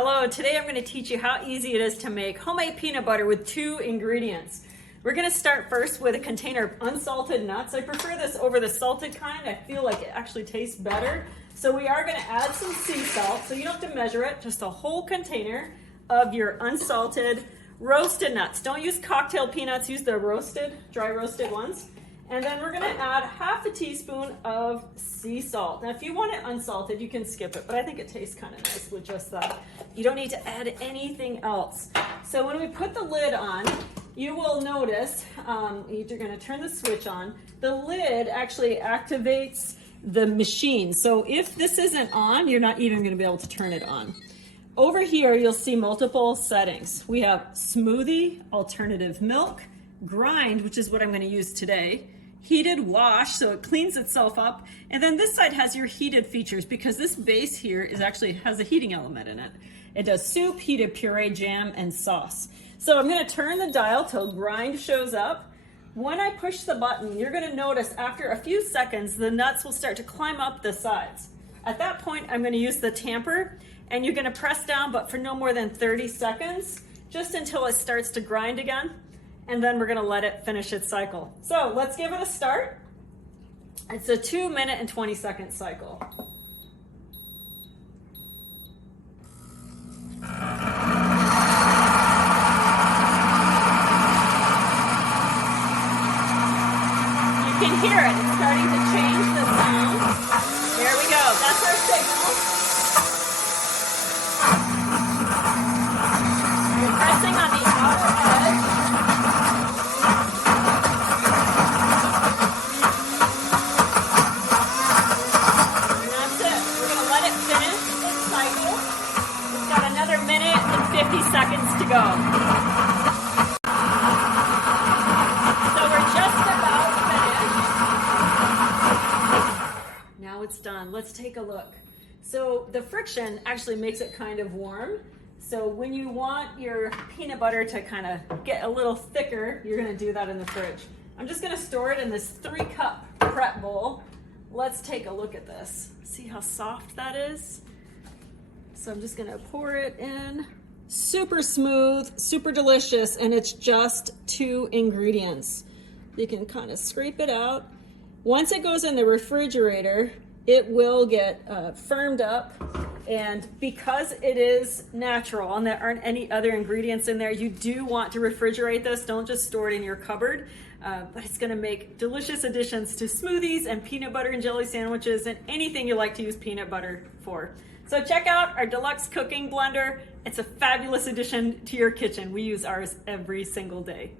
Hello, today I'm going to teach you how easy it is to make homemade peanut butter with 2 ingredients. We're going to start first with a container of unsalted nuts. I prefer this over the salted kind. I feel like it actually tastes better. So we are going to add some sea salt, so you don't have to measure it, just a whole container of your unsalted roasted nuts. Don't use cocktail peanuts, use the roasted, dry roasted ones. And then we're gonna add half a teaspoon of sea salt. Now if you want it unsalted, you can skip it, but I think it tastes kind of nice with just that. You don't need to add anything else. So when we put the lid on, you will notice, you're gonna turn the switch on, the lid actually activates the machine. So if this isn't on, you're not even gonna be able to turn it on. Over here, you'll see multiple settings. We have smoothie, alternative milk, grind, which is what I'm gonna use today, heated wash, so it cleans itself up, and then this side has your heated features because this base here is actually has a heating element in it. It does soup, heated puree, jam, and sauce. So I'm going to turn the dial till grind shows up. When I push the button, you're going to notice after a few seconds the nuts will start to climb up the sides. At that point, I'm going to use the tamper, and you're going to press down, but for no more than 30 seconds, just until it starts to grind again. And then we're gonna let it finish its cycle. So let's give it a start. It's a 2-minute and 20-second cycle. You can hear it, it's starting to change the sound. There we go, that's our signal. You're pressing on the outer edge. Another minute and 50 seconds to go. So we're just about finished. Now it's done. Let's take a look. So the friction actually makes it kind of warm. So when you want your peanut butter to kind of get a little thicker, you're going to do that in the fridge. I'm just going to store it in this 3-cup prep bowl. Let's take a look at this. See how soft that is? So I'm just gonna pour it in. Super smooth, super delicious, and it's just 2 ingredients. You can kind of scrape it out. Once it goes in the refrigerator, it will get firmed up. And because it is natural and there aren't any other ingredients in there, you do want to refrigerate this. Don't just store it in your cupboard. But it's gonna make delicious additions to smoothies and peanut butter and jelly sandwiches and anything you like to use peanut butter for. So check out our deluxe cooking blender. It's a fabulous addition to your kitchen. We use ours every single day.